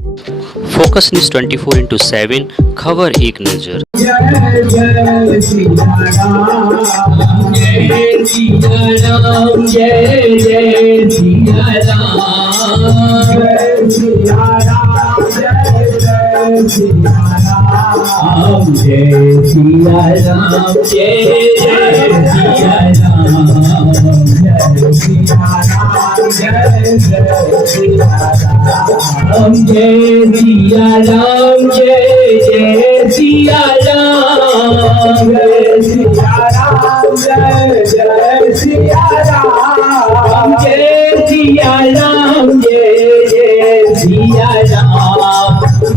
Focus news 24/7 खबर एक नज़र। जय जय सिया राम, जय सिया राम, जय जय सिया राम, जय सिया राम, जय जय सिया राम, जय सिया राम, जय जय सिया राम, जय सिया राम, जय जय सिया राम, जय सिया राम, जय जय सिया राम, जय सिया राम, जय जय सिया राम, जय सिया राम, जय जय सिया राम,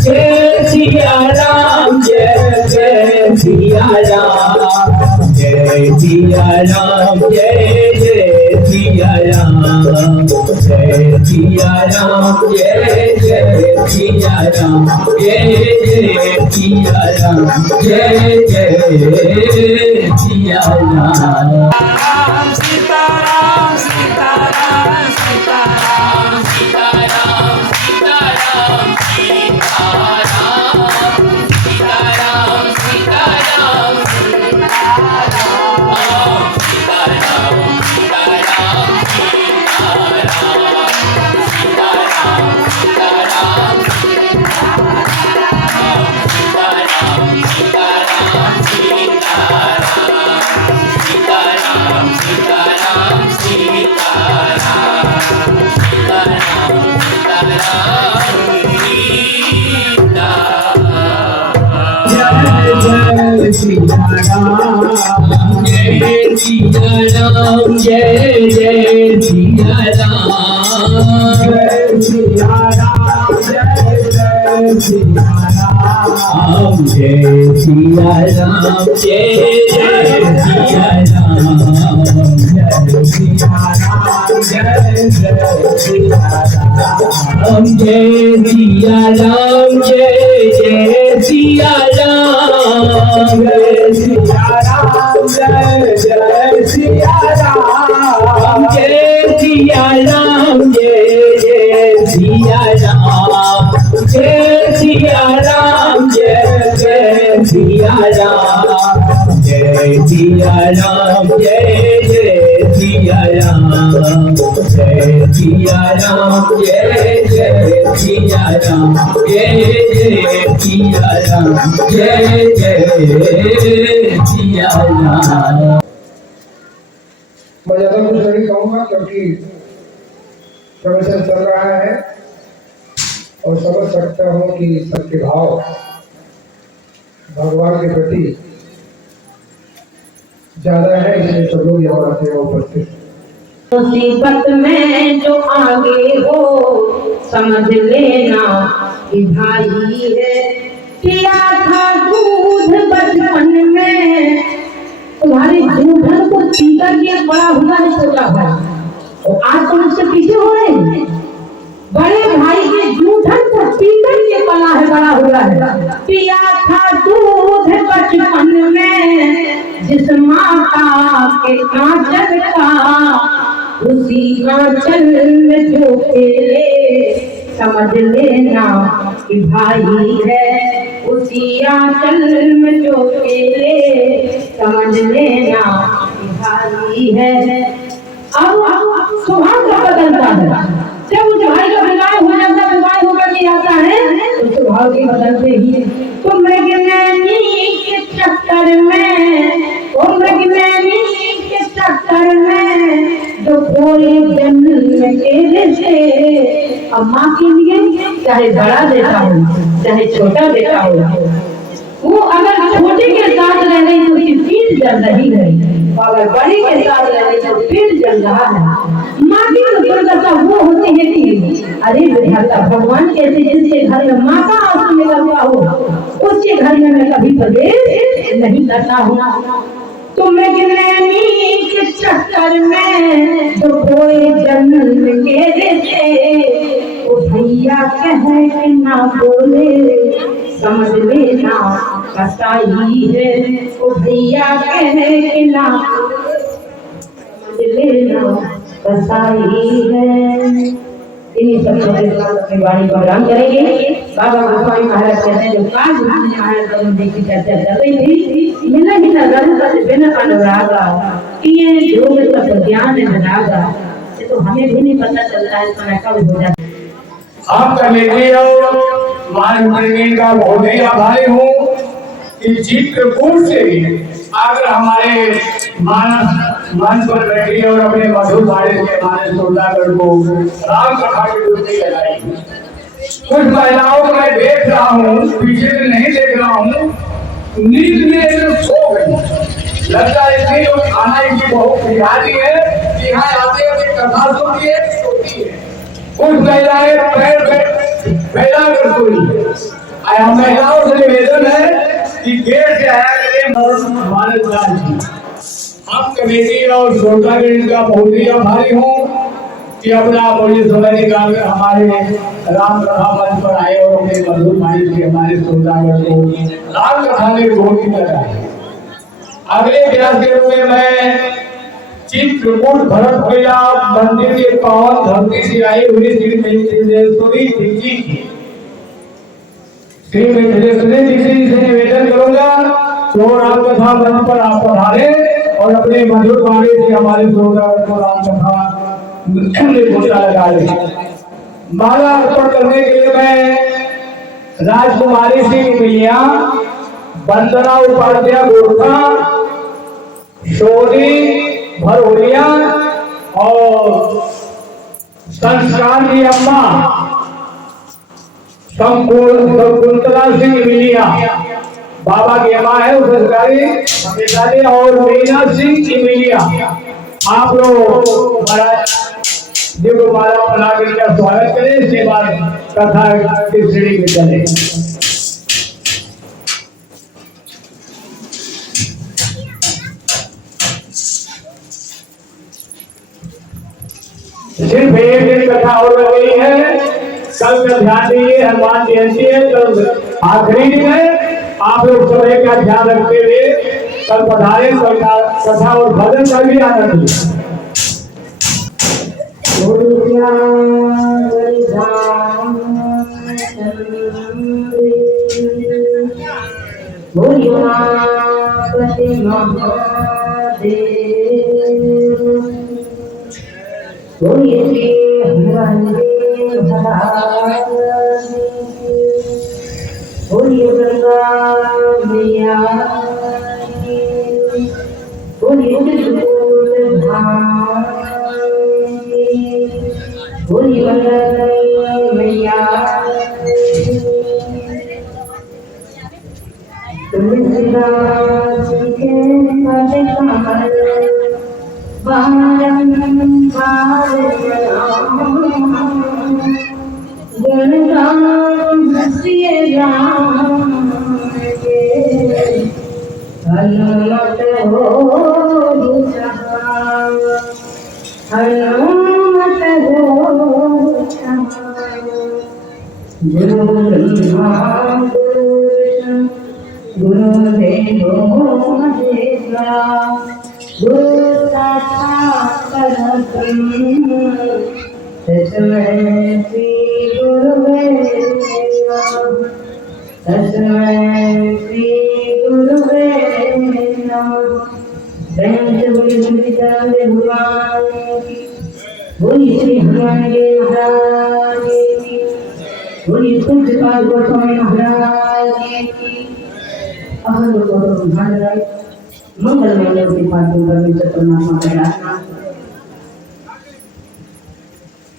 जय सिया राम, जय जय सिया राम, जय सिया राम, जय जय सिया राम, जय सिया राम, जय जय सिया राम, जय जय सिया राम, जय जय सिया राम। सीताराम सीताराम सीताराम सीताराम सीताराम सीताराम सीताराम सीताराम जय सिया राम, जय सिया राम, जय जय सिया राम, जय सिया राम, जय जय सिया राम, जय सिया राम, जय जय सिया राम, जय सिया राम, जय जय सिया राम, जय सिया राम, जय जय सिया राम, जय सिया राम, जय जय सिया राम, जय सिया राम, जय जय सिया राम, जय सिया राम, जय जय सिया राम, जय सिया राम, जय जय सिया राम, जय सिया राम, जय जय सिया राम, जय जय सिया राम, जय जय सिया राम। मैं ज़्यादा कुछ नहीं कहूँगा क्योंकि प्रवचन चल रहा है और समझ सकता हूँ कि सबके भाव भगवान के प्रति ज़्यादा है, इसलिए सब लोग यहाँ आते हैं उपस्थित। मुसीबत में जो आगे हो समझ लेना कि भाई है। पिया था दूध बचपन में, तुम्हारे जूठन को पीकर के बड़ा हुआ है छोटा भाई, और आज तुम उससे पीछे हो रहे हैं। बड़े भाई के जूठन को पीकर के बना है बड़ा हुआ है। पिया था दूध बचपन में, जिस माता के आंचल का उसी आंचल में जो खेले समझ लेना कि भाई है। उसी आंचल में जो खेले समझ लेना कि भाई है। अब स्वभाव का बदलता है, जब उस भाई का विवाह हो जाता है, विवाह होकर के आता है तो स्वभाव के बदलते ही। तो मृगनैनी के चक्कर में, ओ मृगनैनी के चक्कर में जो कोई जन्म के से, अब माँ के लिए चाहे बड़ा बेटा हो चाहे छोटा बेटा हो, वो अगर छोटे के साथ रह रही तो उसकी पीठ जल रही है, अगर बड़े के साथ रह रही तो पीठ जल रहा है। माँ की तो दुर्दशा वो होती है कि अरे विधाता भगवान कहते जिसके घर में माँ का आंसू निकलता हो उसके घर में मैं कभी प्रवेश नहीं करता हूँ। तो मृगनैनी के चक्कर में जो कोई जन्म के देते, वो भैया कह के ना बोले समझ लेना कसाई है। वो भैया कह के ना समझ लेना कसाई है। इन्हीं शब्दों के साथ अपनी वाणी को आरंभ करेंगे। बाबा गोस्वामी महाराज कहते हैं, जो काल भूमि महाराज जी की चर्चा चल रही थी, मिला ही न रस बिन अनुरागा, किए योग सब ज्ञान विरागा। ये तो हमें भी नहीं पता चलता है समय कब हो जाता है। आप कमेटी और मान का बहुत ही आभारी हूँ कि चित्रकूट से अगर हमारे मन पर बैठी और अपने मधुर वाणी के माने सोनागढ़ को राम कथा की डुबकी लगाई। कुछ महिलाओं को मैं देख रहा हूँ, पीछे से नहीं देख रहा हूँ, नींद में सो गई। लगता है इतनी लोग खाना इनकी बहुत बिगाड़ी है कि यहाँ आते हैं कथा सुनती है, सोती है। कुछ महिलाएं पैर पे फैला कर सोई। महिलाओं से निवेदन है कि गेट से आया करें मानसदास जी। हम कमेटी और श्रोतागण का बहुत ही आभारी हूँ कि अपना बड़े समय निकाल कर हमारे राम कथा मंच पर आए और अपने मधुर वाणी से हमारे श्रोतागण को राम कथा में गोदी लगाए। अगले व्यास के रूप में मैं चित्रकूट भरत भैया मंदिर के पावन धरती से आई हुई श्री मिथिलेश्वरी जी से निवेदन करूंगा तो राम कथा मंच पर आप पधारे और अपने मधुर वाणी से हमारे श्रोतागण को राम कथा में गोता लगा ले। माला अर्पण करने के लिए मैं राजकुमारी सिंह मिलिया, वंदना उपाध्याय गोरखा, शोरी भरोलिया और संस्कार की अम्मा शकुंतला सिंह मिलिया, बाबा की अम्मा है सरकारी, और मीना सिंह की मिलिया। आप लोग देखो माला बनाकर का स्वागत करें। इसके बाद कथा की श्रेणी में चले। सिर्फ एक दिन कथा और रह गई है। कल का ध्यान दीजिए, हनुमान जयंती है, कल आखिरी दिन है। आप लोग समय का ध्यान रखते हुए कल पधारे, कल का कथा और भजन का भी आनंद लीजिए।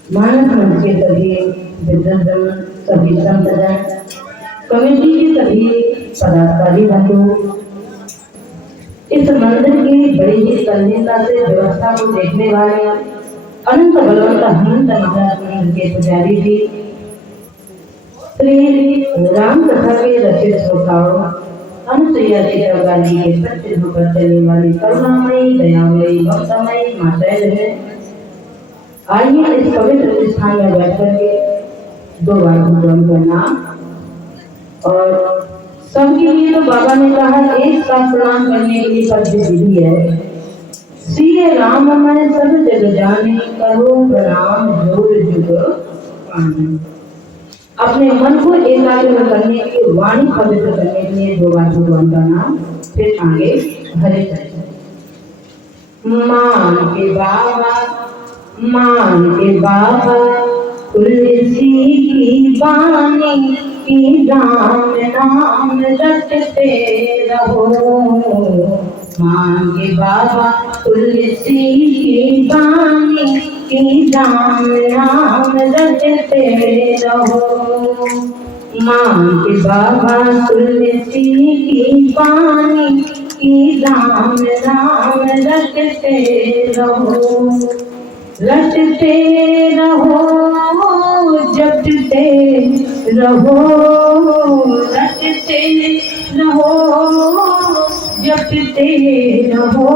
मानस मंच के सभी विद्वजन, सभी संतजन, कमेटी के सभी पदाधिकारी बंधु, इस मंदिर की बड़ी ही तल्लीनता से व्यवस्था को देखने वाले अनंत बलवंत हनुमंत महाराज के पुजारी जी, श्री राम कथा के रचित श्रोताओं, अनुसुईया चित्रकार जी के सत्य होकर चलने वाली करुणामयी, दयामयी, भक्तमयी माताएं हैं। आइए इस पवित्र स्थान में बैठ करके दो बार भगवान का नाम, और सबके लिए तो बाबा ने कहा एक साथ प्रणाम करने के लिए पद्धति विधि है। श्री राम मैं सब जग जाने, करो प्रणाम जोर जुग पानी। अपने मन को एकाग्र करने के, वाणी पवित्र करने के लिए 2 बार भगवान का नाम, फिर आगे हरे कृष्ण। मान के बाबा तुलसी की बानी की राम नाम रटते रहो। मान के बाबा तुलसी की बानी की राम नाम रटते रहो। मान के बाबा तुलसी की बानी की राम नाम रटते रहो। रटते रहो, जपते रहो, रटते रहो, जपते रहो।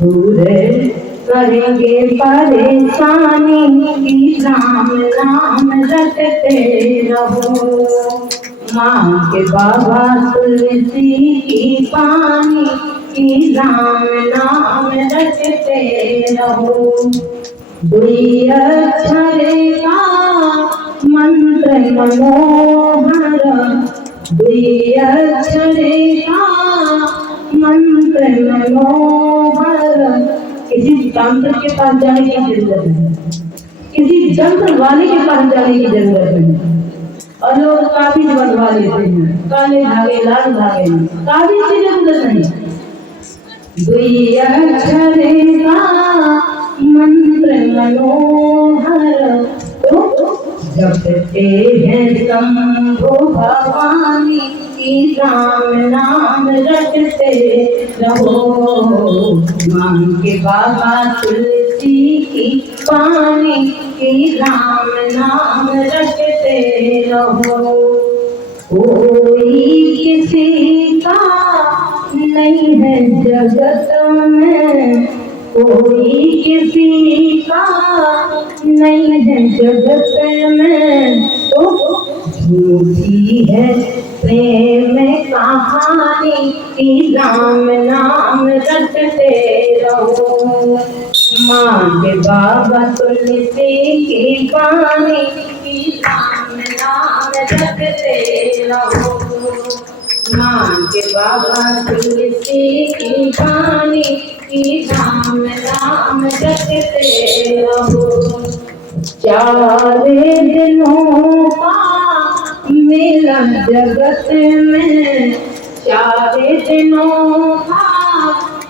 दूर करेंगे परेशानी की राम नाम रटते रहो। माँ के बाबा तुलसी की पानी की राम नाम रटते रहो। दुई अक्षरे का मंत्र मनोहर, दुई अक्षरे का मंत्र मनोहर। किसी तंत्र के पास जाने की जरूरत नहीं, किसी जंत्र वाले के पास जाने की जरूरत नहीं। और लोग काबिज बनवा लेते हैं, काले धागे लाल धागे, काबिज की जरूरत नहीं। दुई अक्षरे का मंत्र मनोहर, तो जपते हैं शंभो भवानी की राम नाम रटते रहो। मान के बाबा तुलसी की पानी की राम नाम रटते रहो। कोई किसी का नहीं है जगत में, कोई किसी का नहीं है जगत में, तो झूठी है प्रेम कहानी की राम नाम रटते रहो। माँ के बाबा तुलसी की पानी की राम नाम रटते रहो। माँ के बाबा तुलसी की पानी की राम नाम रटते रहो। 4 दिनों का मेला जगत में, 4 दिनों का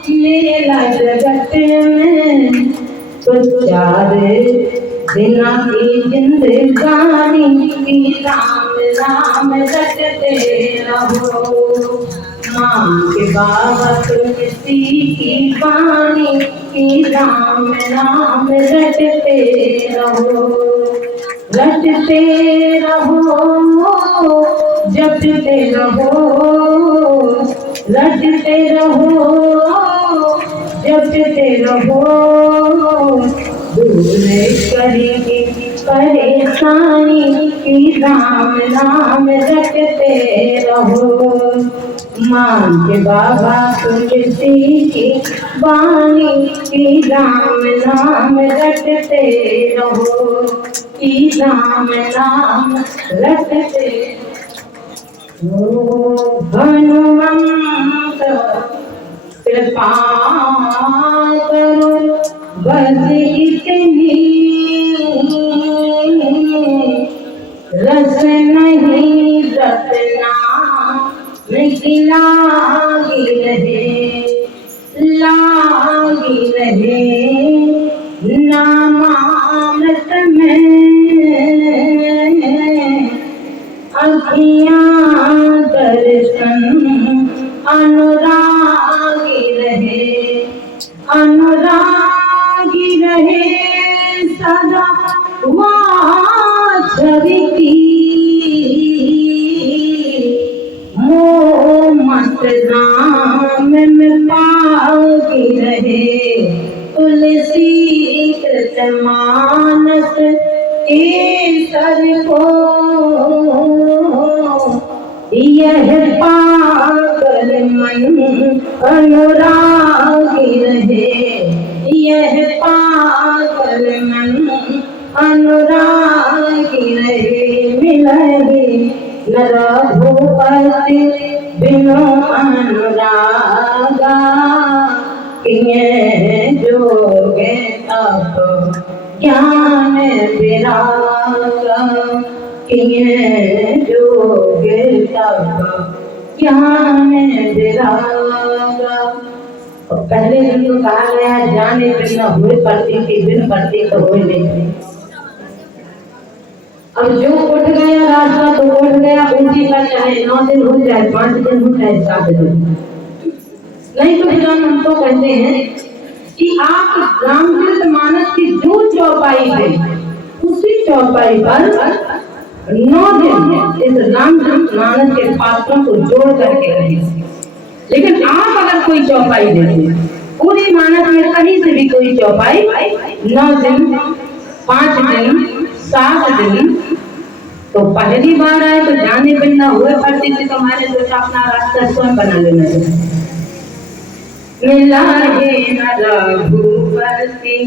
मेला जगत में, तो 4 दिन की जिंदगानी की राम नाम रटते रहो। माँ के बाबा तुलसी की पानी की राम नाम रटते रहो। रटते रहो, जपते रहो, रटते रहो, जपते रहो। दूर करेंगे परेशानी की राम नाम रटते रहो। माँ के बाबा तुलसी की बानी की राम नाम रटते रहो, की राम नाम रटते रहो। हनुमंत कृपा करो बस इतनी, रस नहीं रतना लागी रहे, लागी रहे नामामृत में। अखियाँ दर्शन अनुरागी रहे, अनुरागी रहे सदा वाचरती। मत नाम में पागी रहे तुलसी कृत मानस केसर को। यह पागल मन अनुरागी रहे, यह पागल मन न रघुपति बिनु अनुरागा किए जोगे तब ज्ञान विरागा किए जोगे तब ज्ञान विरागा। पहले दिन तो कहा गया जाने बिन हुए पड़ती थी, बिन पड़ती तो हुए नहीं। अब जो उठ गया रास्ता तो उठ गया, उसी का चाहे 9 दिन हो जाए, 5 दिन हो जाए, 7 दिन। नहीं तो हम तो कहते हैं कि आप रामचरितमानस की जो चौपाई है उसी चौपाई पर 9 दिन इस रामचरितमानस के पात्रों को जोड़ करके रहें। लेकिन आप अगर कोई चौपाई देते पूरी मानस में कहीं से भी कोई चौपाई 9 दिन, 5 दिन, 7 दिन, तो पहली बार आए तो जाने बिन न हुए पड़ती थी, तो हमारे सोचा अपना रास्ता स्वयं बना लेना चाहिए। मिला है न रघुपति,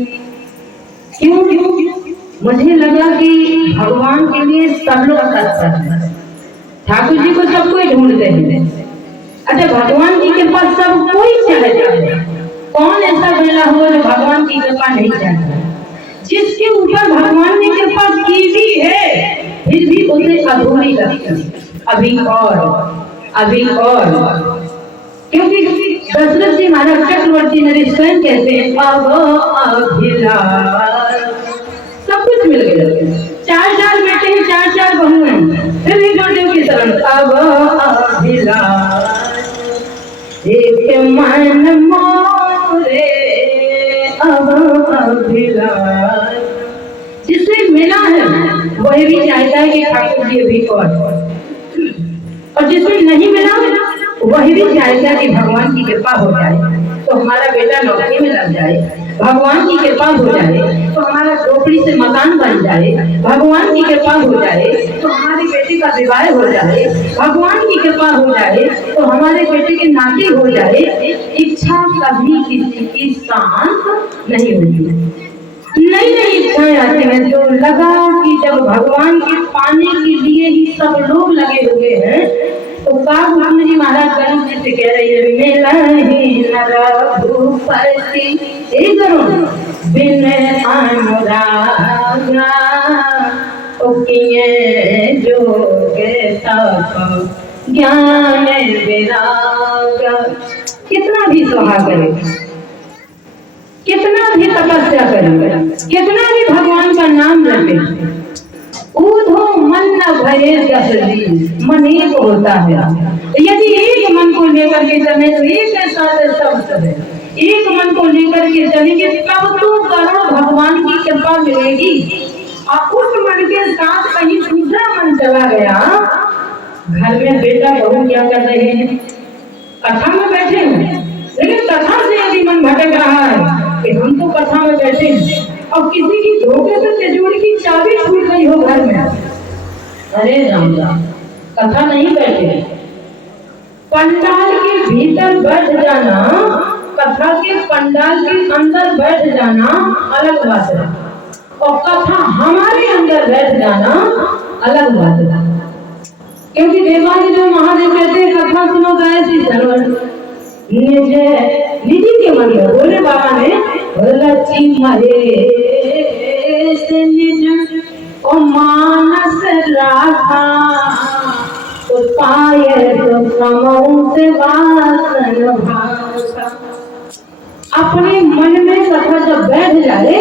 क्यों? मुझे लगा कि भगवान के लिए सब लोग तत्पर हैं। ठाकुर जी को सब कोई ढूंढते हैं। अच्छा, भगवान की कृपा सब कोई चाहता है। कौन ऐसा बेला हुआ जो भगवान की कृपा नहीं चाहता? जिसके ऊपर भगवान ने कृपा की भी है फिर भी उसे अधूरी लगती, अभी और। क्योंकि दशरथ जी महाराज चक्रवर्ती नरेश स्वयं कहते हैं अब अभिलाष, सब कुछ मिल गया। 4 बेटे हैं, 4 बहू हैं, फिर भी गुरुदेव की शरण। अब अभिलाष एक मन मोरे, अब अभिलाष। जिसे मिला है वही भी चाहता है कि ठाकुर जी अभी और जिसे नहीं मिला वही भी चाहता है कि भगवान की कृपा हो जाए तो हमारा बेटा नौकरी में लग जाए, भगवान की कृपा हो जाए तो हमारा झोपड़ी से मकान बन जाए, भगवान की कृपा हो जाए तो हमारी बेटी का विवाह हो जाए, भगवान की कृपा हो जाए तो हमारे बेटे की नाती हो जाए। इच्छा कभी किसी की शांत नहीं होती। नई इच्छाएं आती हैं तो लगा कि जब भगवान के पाने के लिए ही सब लोग लगे हुए हैं तो कागभूषण जी महाराज गणेश जी से कह रही है मिला ही न रघुपति बिन अनुरागा किए जोगे तप ज्ञान विरागा। कितना भी सहा करे, कितना भी तपस्या करेंगे, कितना भी भगवान का नाम रखे, ऊधो मन न भये दस दिन, मन एक होता है। यदि एक मन को लेकर के चले तो एक साथ सब चले, एक मन को लेकर के चलेंगे तब तो करोड़ भगवान की कृपा मिलेगी। और उस मन के साथ कहीं दूसरा मन चला गया, घर में बेटा बहू क्या कर रहे हैं, कथा में बैठे हैं, लेकिन कथा से यदि मन भटक रहा है कि हम तो कथा में बैठे हैं और किसी की धोखे से तिजोरी की चाबी छूट गई हो घर में, अरे राम राम, कथा नहीं बैठे, पंडाल के भीतर बैठ जाना, कथा के पंडाल के अंदर बैठ जाना अलग बात है, और कथा हमारे अंदर बैठ जाना अलग बात है। क्योंकि देवानी जो महादेव कहते हैं कथा सुनो ऐसी सरवर निधि के मन में बोले बाबा ने लक्ष्मी महेश निज ओ मानस राखा तो पाए तो समऊ से वासन भाषा। अपने मन में कथा जब बैठ जाए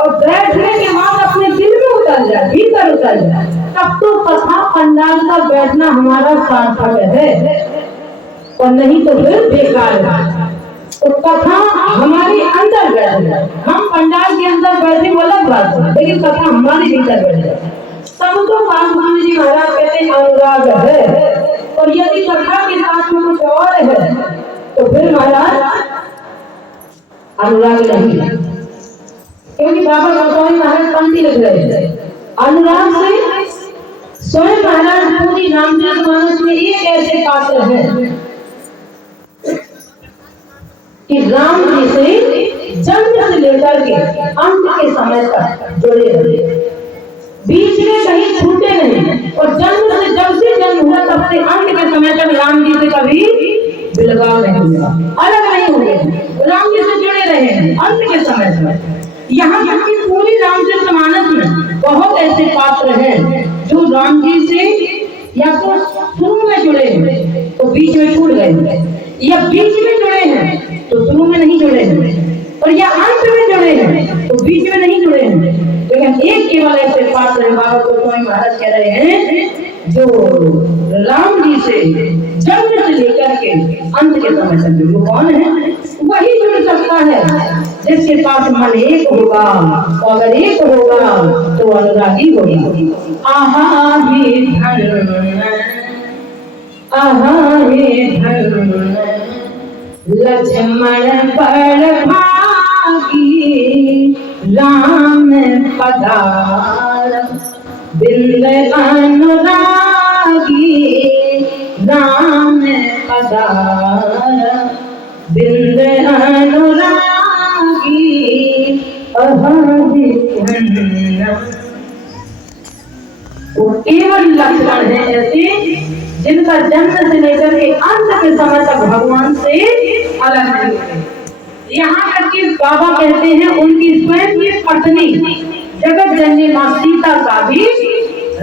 और बैठने के बाद अपने दिल में उतर जाए, भीतर उतर जाए, तब तो कथा पंडाल का बैठना हमारा सार्थक है, और नहीं तो फिर बेकार है। तो कथा हमारे अंदर बैठ जाए, हम पंडाल के अंदर बैठे वो अलग बात है, लेकिन कथा हमारे भीतर बैठ जाए तब तो कागभूषण जी महाराज कहते हैं अनुराग है। और यदि कथा के साथ में कुछ और है तो फिर महाराज अनुराग नहीं है। क्योंकि बाबा गोस्वामी महाराज पंक्ति लिख रहे थे, अनुराग से स्वयं महाराज पूरी रामचरितमानस में एक ऐसे पात्र है कि राम जी से जन्म से लेकर के अंत के समय तक जुड़े रहे, बीच में कहीं छूटे नहीं, और तक राम जी से कभी बिलगाव नहीं हुआ, अलग नहीं हुए, राम जी से जुड़े रहे हैं अंत के समय तक। यहाँ तक कि पूरी रामचरितमानस में बहुत ऐसे पात्र हैं जो राम जी से या तो शुरू में जुड़े हैं तो बीच में छूट गए हैं, या बीच में जुड़े हैं तो शुरू में नहीं जुड़े हैं, और या अंत में जुड़े हैं तो बीच में नहीं जुड़े हैं। लेकिन एक केवल ऐसे पात्र हैं, बाबा गोस्वामी महाराज कह रहे हैं, जो राम जी से जन्म से लेकर के अंत के समय तक जो कौन है वही जुड़ सकता है जिसके पास मन एक होगा, और अगर एक होगा तो अनुरागी होगा। आहा हे धन, आहा हे धन, लक्ष्मण बड़ भागी, राम पधार बिंद अनुरागी, राम पधार बिंद अनुरागी, अहाहि धन्य। वो केवल लक्षण है ऐसे जिनका जन्म से लेकर के अंत के समय तक भगवान से अलग नहीं होते। यहाँ तक कि बाबा कहते हैं उनकी स्वयं की पत्नी जगत जननी माँ सीता का भी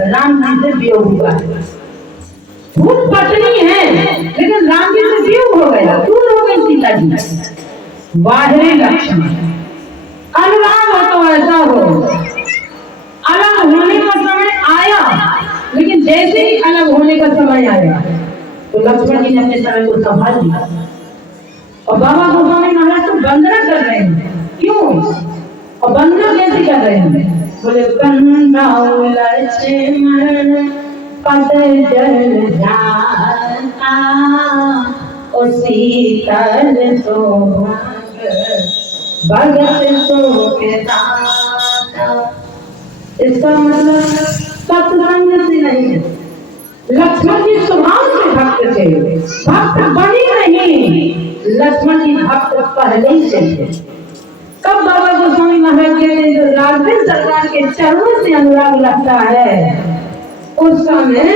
राम जी से वियोग हुआ है। खुद पत्नी है लेकिन राम जी से वियोग हो गया, दूर हो गई सीता जी। बाहरी लक्षण अनुराग हो तो ऐसा हो, अलग होने का समय आया, लेकिन जैसे ही अलग होने का समय आया तो लक्ष्मण जी ने अपने समय को संभाल लिया। और बाबा गोस्वामी महाराज तो वंदना कर रहे हैं, क्यों और वंदना कैसे कर रहे हैं? बोले वंदाओ लक्ष्मण पद जल जाता, और शीतल सौभाग्य भगत सुख दाता। इसका मतलब सत्संग से नहीं है, लक्ष्मण जी स्वभाव से भक्त थे, भक्त बने नहीं, लक्ष्मण जी भक्त पहले ही से थे। कब बाबा गोस्वामी महाराज कहते हैं जो राघवेंद्र सरकार के चरणों से अनुराग लगता है उस समय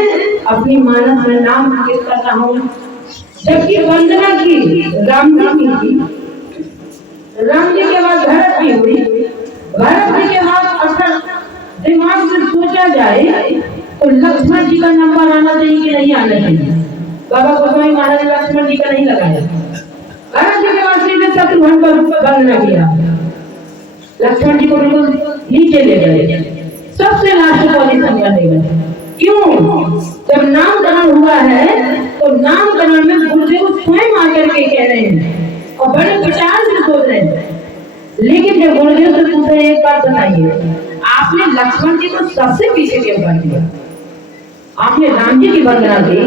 अपनी मानस में नाम अंकित कर रहा हूँ। जबकि वंदना की राम जी की थी, राम जी के बाद भरत की हुई, भरत जी के बाद अगर दिमाग से सोचा जाए तो लक्ष्मण जी का नंबर आना चाहिए कि नहीं आना चाहिए? बाबा गोस्वामी महाराज ने लक्ष्मण जी का नहीं लगाया, भरत जी के बाद सीधे शत्रुघ्न पर वंदना किया, लक्ष्मण जी को बिल्कुल नीचे ले गए, सबसे लास्ट पोजीशन पर ले गए। क्यों? जब नामकरण हुआ है तो नामकरण में गुरुदेव स्वयं आकर के कह रहे हैं और बड़े विचार से सोच रहे हैं। लेकिन जब गुरुदेव से पूछे एक बात बताइए, आपने लक्ष्मण जी को सबसे पीछे क्यों कर दिया? आपने राम जी की वंदना की,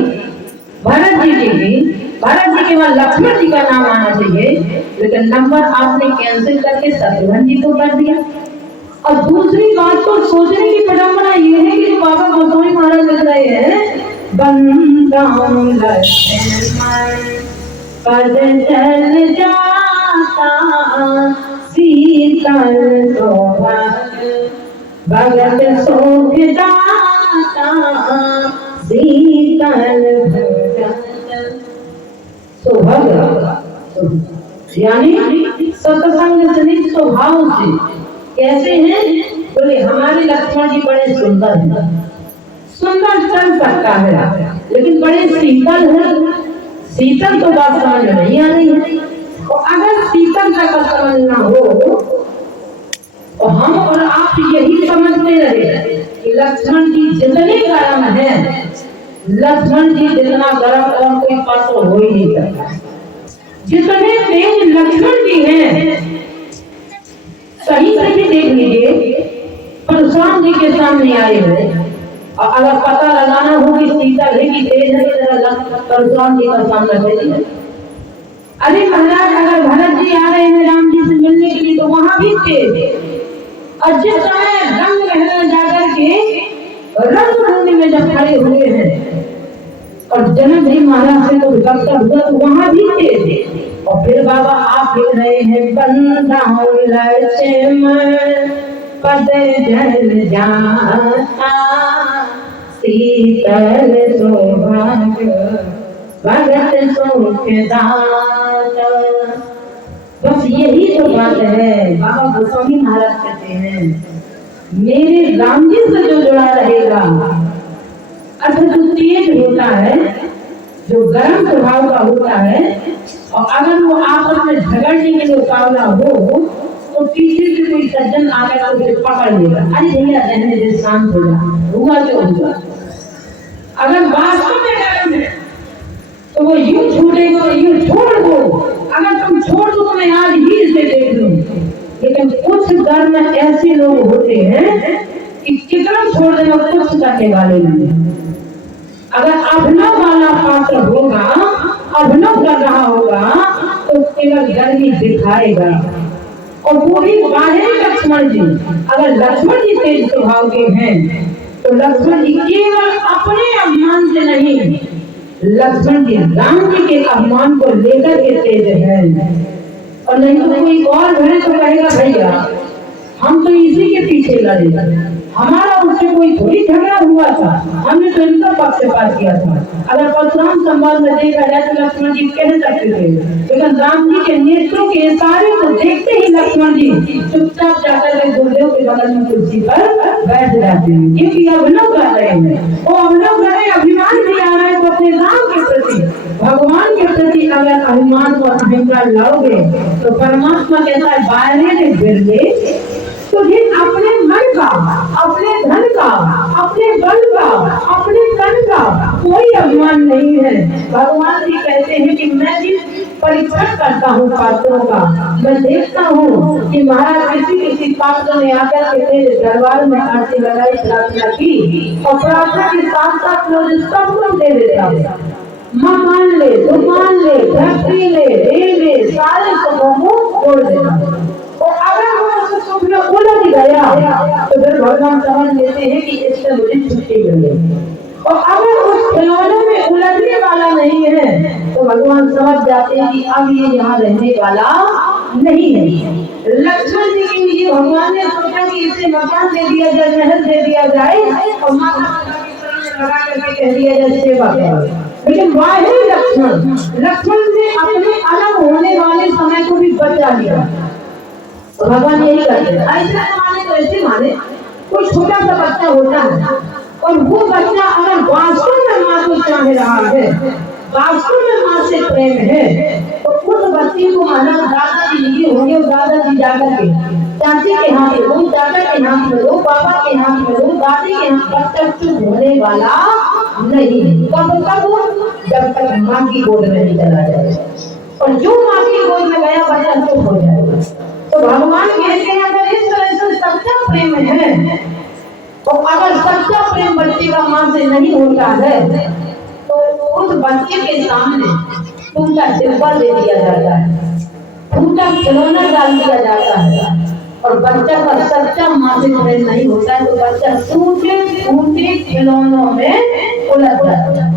भरत जी की, भरत जी के बाद लक्ष्मण जी का नाम आना चाहिए, लेकिन नंबर आपने कैंसिल करके शत्रुघ्न जी को कर दिया। और दूसरी बात तो सोचने की परंपरा ये है कि बाबा गोस्वामी महाराज लिख रहे हैं वंदाओ लक्ष्मण पद जल जाता, शीतल सौभाग्य भगत सुख दाता, शीतल भगत सौभाग्य, यानी सत्संग सनिध स्वभाव से कैसे हैं? बोले हमारे लक्ष्मण जी बड़े सुंदर हैं, सुंदर चल सकता है लेकिन बड़े शीतल है। शीतल तो बात समझ में नहीं आ रही है, और अगर शीतल का समझना हो तो हम और आप यही समझते रहे कि लक्ष्मण जी जितने गर्म हैं, लक्ष्मण जी जितना गर्म और कोई पास हो ही नहीं सकता। जितने तेज लक्ष्मण जी हैं, सही सही देख लीजिए, परशुराम जी के सामने आए हैं और अगर पता लगाना हो कि शीतल है कि तेज है तो परशुराम जी का सामना करिए। अरे महाराज अगर भरत जी आ रहे हैं राम जी से मिलने के लिए तो वहां भी तेज है, और जिस समय रंग महल जाकर के रंग भूमि में जब खड़े हुए हैं और जनक जी महाराज से तो विपक्ष हुआ तो वहां भी तेज है। और फिर बाबा आप लिख रहे हैं वंदाओ लक्ष्मण पद जल जाता, शीतल सौभाग्य भगत सुख दाता। बस यही तो बात है। बाबा गोस्वामी महाराज कहते हैं मेरे राम जी से जो जुड़ा रहेगा, अर्थात जो तेज होता है, जो गर्म स्वभाव का होता है, और अगर वो आपस में झगड़ने के लिए उतावला हो तो पीछे से कोई सज्जन आकर उसे पकड़ लेगा, अरे भैया रहने दे, शांत हो जा, हुआ जो हुआ। अगर वास्तव में गर्म है तो वो यूं छोड़ेगा, यूं छोड़ दो, अगर तुम छोड़ दो तो मैं आज ही इसे देख लूं। लेकिन कुछ गर्म ऐसे लोग होते हैं कि कितना छोड़ देना कुछ करने वाले नहीं। अगर अभिनव वाला पात्र होगा, अभिनव कर रहा होगा तो केवल गर्मी दिखाएगा। और वो भी बाहरी लक्ष्मण जी, अगर लक्ष्मण जी तेज स्वभाव के हैं तो लक्ष्मण जी केवल अपने अभिमान से नहीं, लक्ष्मण जी राम जी के अभिमान को लेकर के तेज है। और नहीं तो कोई और है तो कहेगा भैया हम तो इसी के पीछे लड़े, हमारा उससे कोई थोड़ी झगड़ा हुआ था, हमने तो इनका पक्षपात किया था। अगर परशुराम संवाद में देखा जाए तो लक्ष्मण जी कह सकते थे, लेकिन राम जी के नेत्रों के इशारे को देखते ही लक्ष्मण जी चुपचाप जाकर के गुरुदेव के बगल में कुर्सी पर बैठ जाते हैं, क्योंकि अभिनव कर रहे हैं। वो अभिनव कर रहे, अभिमान भी आ रहा है तो अपने राम के प्रति, भगवान के प्रति अगर अभिमान को अहंकार लाओगे तो परमात्मा कहता है बाहर गिर तुझे अपने मन का, अपने धन का, अपने बल का, अपने तन का कोई अभिमान नहीं है। भगवान जी कहते हैं कि मैं भी परीक्षा करता हूँ पात्रों का, मैं देखता हूँ कि महाराज किसी पात्र ने आकर के मेरे दरबार में आरती लगाई, प्रार्थना की, और प्रार्थना के साथ साथ मुझे सब कुछ दे देता हूँ। मकान ले, दुकान ले, फैक्ट्री ले, सारे सुखों को छोड़ देता। और अगर वो सुख में उलझ गया तो फिर भगवान समझ लेते हैं कि इससे मुझे छुट्टी मिलेगी। और अगर उस खिलौने में उलझने वाला नहीं है तो भगवान समझ जाते हैं कि अब ये यहाँ रहने वाला नहीं है। लक्ष्मण जी के लिए भगवान ने सोचा कि इसे मकान दे दिया जाए, महल दे दिया जाए और माता लगा करके कह दिया जाए सेवा करो। लेकिन बाहरी लक्ष्मण ने अपने अलग होने वाले समय को भी बचा लिया। भगवान यही करते हैं, ऐसे माने तो ऐसे माने, कोई छोटा सा बच्चा होता है और वो बच्चा अगर वास्तव में माँ को चाह रहा है, वास्तव में माँ से प्रेम है, तो उस बच्चे को माना दादाजी लिए होंगे, दादाजी जाकर के चाची के हाथ में दो, चाचा के हाथ में दो, पापा के हाथ में दो, दादी के हाथ, बच्चा चुप होने वाला नहीं। कब तक? जब तक माँ की गोद में नहीं चला जाए, और जो माँ की गोद में गया बच्चा चुप हो जाएगा। तो भगवान कहते हैं अगर इस तरह से सच्चा प्रेम है, तो अगर सच्चा प्रेम बच्चे का माँ से नहीं होता है तो उस बच्चे के सामने टूटा डिब्बा दे दिया जाता है, टूटा खिलौना डाल दिया जाता है, और बच्चा का सच्चा माँ से प्रेम नहीं होता है तो बच्चा टूटे खिलौनों में उलझ जाता है।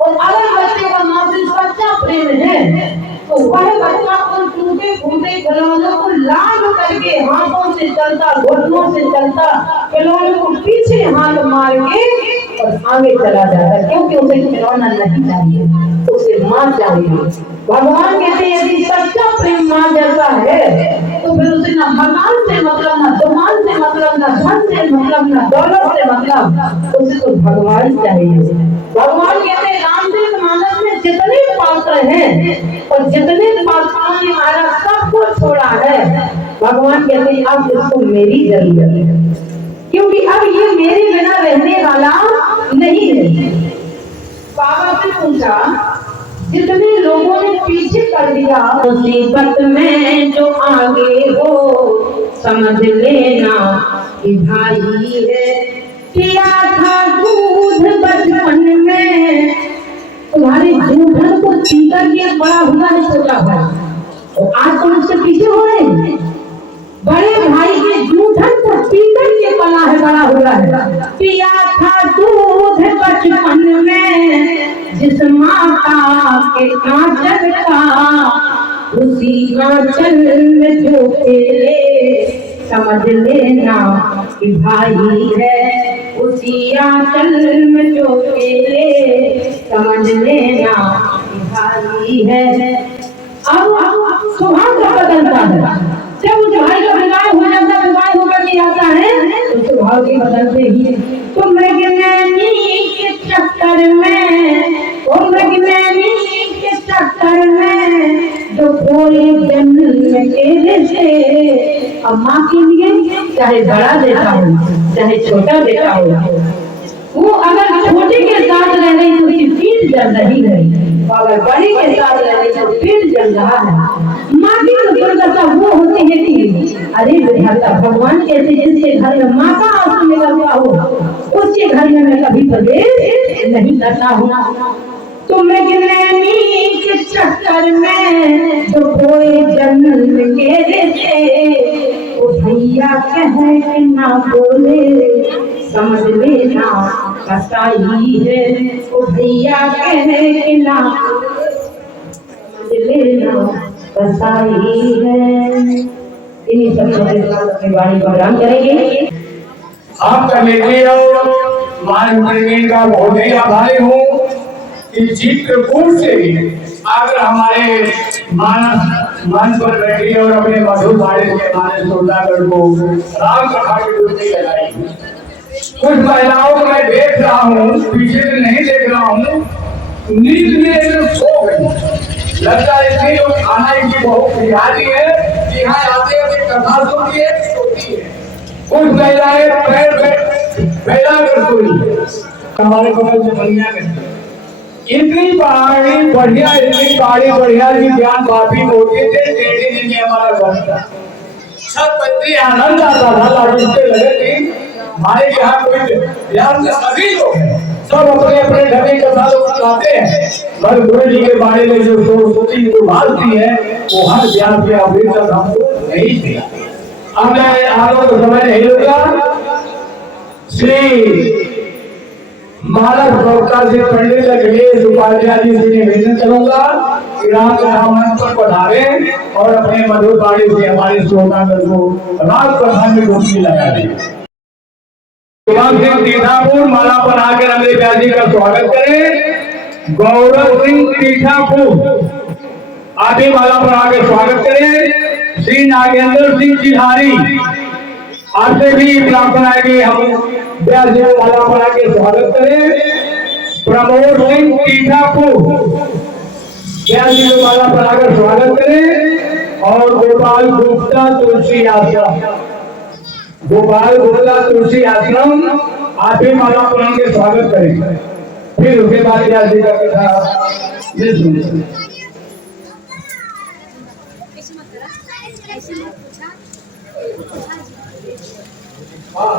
और अगर बच्चे का माँ से सच्चा प्रेम है तो वह बच्चा उन टूटे फूटे खिलौनों को लाभ करके हाथों से चलता, घुटनों से चलता, खिलौनों को पीछे हाथ मार के और आगे चला जाता है, क्योंकि उसे खिलौना नहीं चाहिए, उसे माँ चाहिए। भगवान कहते हैं यदि सच्चा प्रेम माँ जैसा है तो फिर उसे ना मकान से मतलब, ना दुकान से मतलब, ना धन से मतलब, ना दौलत से मतलब, उसे तो भगवान चाहिए। भगवान कहते हैं रामचरित मानस में जितने पात्र हैं और जितने पात्रों ने महाराज सबको छोड़ा है, भगवान कहते हैं अब इसको मेरी जरूरत है, क्योंकि अब ये मेरे बिना रहने वाला नहीं है। बाबा से पूछा जितने लोगों ने पीछे कर दिया, मुसीबत में जो आगे हो समझ लेना कि भाई है। किया था दूध बचपन में, तुम्हारे जूठन को पीकर के बड़ा हुआ है छोटा भाई, और आज तुम उससे पीछे हो रहे हैं। बड़े भाई के जूठन को पीकर के बड़ा है, बड़ा हुआ है। पिया था दूध बचपन में जिस माता के आंचल का, उसी आंचल में जो खेले समझ लेना कि भाई है। उसी आंचल में जो खेले समझ लेना भाई है। अब स्वभाव का बदलता है, जब उस भाई का विवाह हो जाता है, विवाह होकर के आता है तो स्वभाव के बदलते ही। तो मृगनैनी के चक्कर में, ओ मृगनैनी के चक्कर में जो कोई जन्म के से, अब माँ के लिए चाहे बड़ा बेटा हो चाहे छोटा बेटा हो, वो अगर छोटे के साथ रह रही तो उसकी पीठ जल रही है, अगर बड़े के साथ रह रही तो पीठ जल रहा है। माँ की तो दुर्दशा वो होती है कि अरे विधाता भगवान कैसे, जिसके घर में माँ का आंसू निकलता हो उसके घर में मैं कभी प्रवेश नहीं करता हूँ। तो मृगनैनी के चक्कर में जो कोई जन्म के देते, वो भैया कहे कि ना बोले समझ लेना कसाई है, वो भैया कहे कि ना समझ लेना कसाई है। इन्हीं सब के साथ अपनी वाणी को आराम करेंगे। आप कमेटी और मान का बहुत ही आभारी हूँ कि चित्रकूट से आकर हमारे मंच पर बैठी और अपने मधुर वाणी के माने श्रोतागण को राम कथा की डुबकी लगाई। कुछ महिलाओं को मैं देख रहा हूँ, पीछे से नहीं देख रहा हूँ, नींद में एकदम सो गई। लगता है इतनी लोग खाना इनकी बहुत प्यारी है कि यहाँ आते हैं कथा सुनती है, सोती है। कुछ महिलाएं पैर फैला कर सोई, हमारे बगल से बनिया करती। इतनी पहाड़ी बढ़िया की ज्ञान काफी होती थे। टेढ़ी दिन में हमारा घर था, सब बच्चे आनंद आता था, लाडूते लगे थे हमारे यहाँ कोई यार सभी लोग हैं, सब अपने अपने ढंगे कथा लोग सुनाते हैं, पर गुरु जी के बारे में जो सोचती जो भालती है वो हर ज्ञान के अभी तक हमको नहीं थे। अब मैं आपको तो समय नहीं लूंगा। श्री महाराज प्रवक्ता से पंडित अखिलेश उपाध्याय जी से निवेदन करूंगा कि राम कथा मंच पर पधारे और अपने मधुर वाणी से हमारे श्रोतागण को राम कथा में डुबकी लगा दें। सिंह तीठापुर माला पर आकर अमले व्यास जी का स्वागत करें। गौरव सिंह तीठापुर आप भी माला पर आकर स्वागत करें। श्री नागेंद्र सिंह चिल्हारी आपसे भी प्रार्थना है कि हम व्यास जी को माला पर आकर स्वागत करें। प्रमोद सिंह तीठापुर व्यास जी को माला पर आकर स्वागत करें। और गोपाल गुप्ता तुलसी आश्रम, गोपाल गुप्ता तुलसी आश्रम आप भी माला पर आकर स्वागत करें। फिर उसके बाद व्यास जी का कथा सुनिए। हाँ